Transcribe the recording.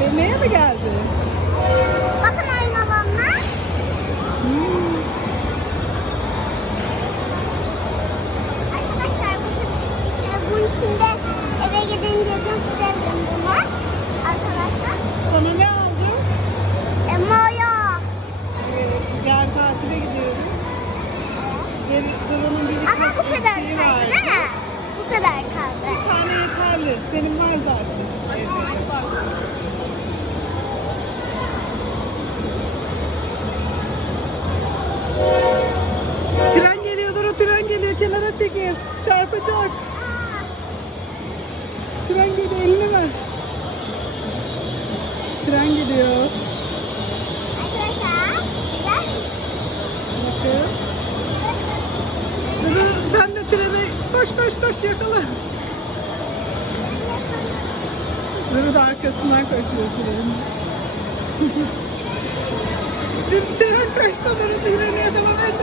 Oynamaya mı geldi? Bakın oyun alanına. Hmm. Arkadaşlar bakın içine bunun içinde eve gidince gösteririm bunu. Arkadaşlar. Sana ne aldı? E, Moyo. Evet, yar tatile gidiyoruz. Geri, Duru'nun bir Ama bu kadar kaldı değil mi? Bu kadar kaldı. Bir tane yeterli. Senin var zaten. Çekil. Çarpacak. Tren geliyor elini ver. Tren geliyor. Bakın. Duru sen de treni koş koş koş yakala. Duru da arkasından koşuyor trenin. Bir tren kaçtı Duru treni yakalamaya.